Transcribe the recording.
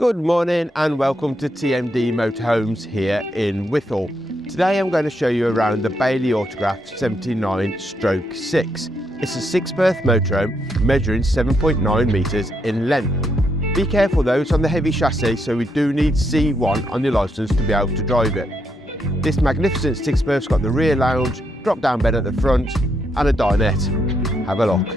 Good morning and welcome to TMD Motorhomes here in Withall. Today I'm going to show you around the Bailey Autograph 79/6. It's a 6-berth motorhome measuring 7.9 metres in length. Be careful though, it's on the heavy chassis, so we do need C1 on your licence to be able to drive it. This magnificent 6-berth's got the rear lounge, drop down bed at the front and a dinette. Have a look.